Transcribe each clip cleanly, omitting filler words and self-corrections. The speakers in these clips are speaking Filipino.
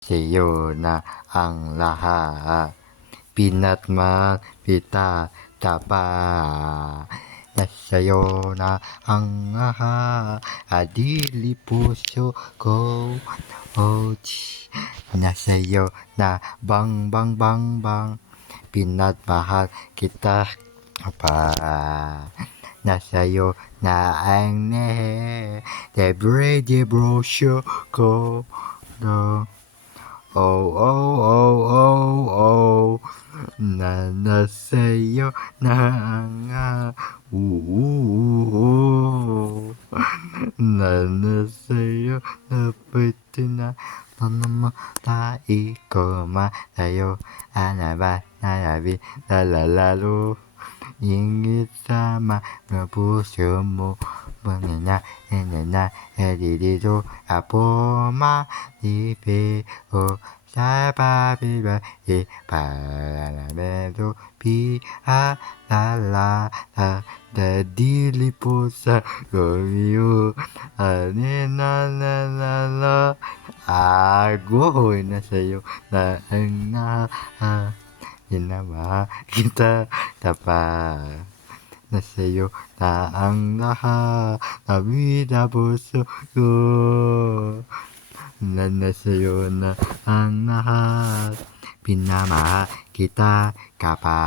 Sa'yo na ang lahat, pinatman kita tapa. Nasa'yo na ang lahat, adili puso ko. Nasa'yo na bang bang bang bang, pinatmahal kita pa. Nasa'yo na ang libre de brosyo ko. Oh, na nasa'yo na ang na nasa'yo na pwede na pamamatay ko sa'yo. Ano ba nalabi lalalalo, ingit sa mga puso mo. Bangina na dito ako malipi o sa papiba ipalalamento pihalala dadili po sa Romeo aninanala agoy na sa'yo na ang hinama kita tapat. Nasa'yo na ang lahat, nabida puso ko. Nasa'yo na ang lahat, pinamahal kita pa.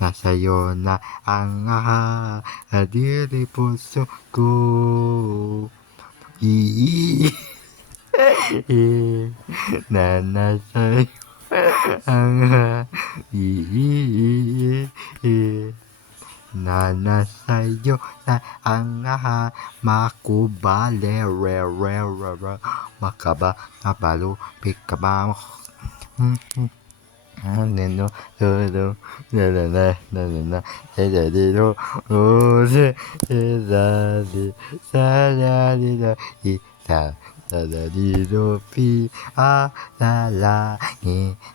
Nasa'yo na ang lahat, adili puso ko. Na nasa'yo ang lahat, na nasa'yo na ang lahat, makubale, makaba, nabalo, pikaba, nino, dodo, na, dito, isa, dito,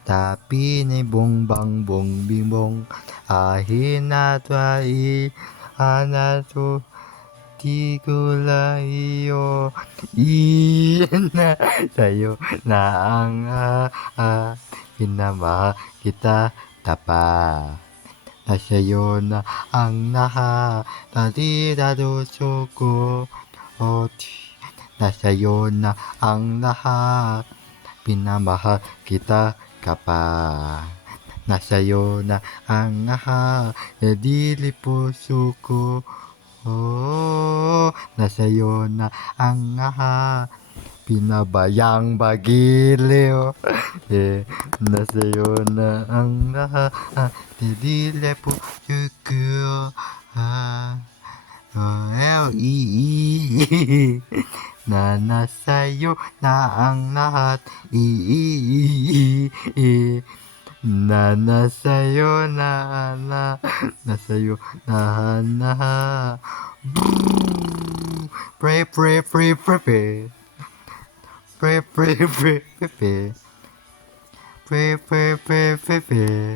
tapi ni bong bang bong bing bong, ahinatwai, anato, di ko layo, na sa'yo na ang pinamahal kita tapa. Nasa'yo na ang lahat, nadidadoso ko. Nasa'yo na ang lahat, pinamahal kita pa. Nasa'yo na ang lahat, nadili puso ko. Nasa'yo na ang lahat, pinabayang bagiliw. Nasa'yo na ang lahat, nadili puso ko. Na nasa'yo na ang lahat, na nasa'yo na nasa'yo na lahat. Pray, pray, pray, pray, pray. Pray, pray, pray, pray, pray. Pray, pray, pray, pray, pray.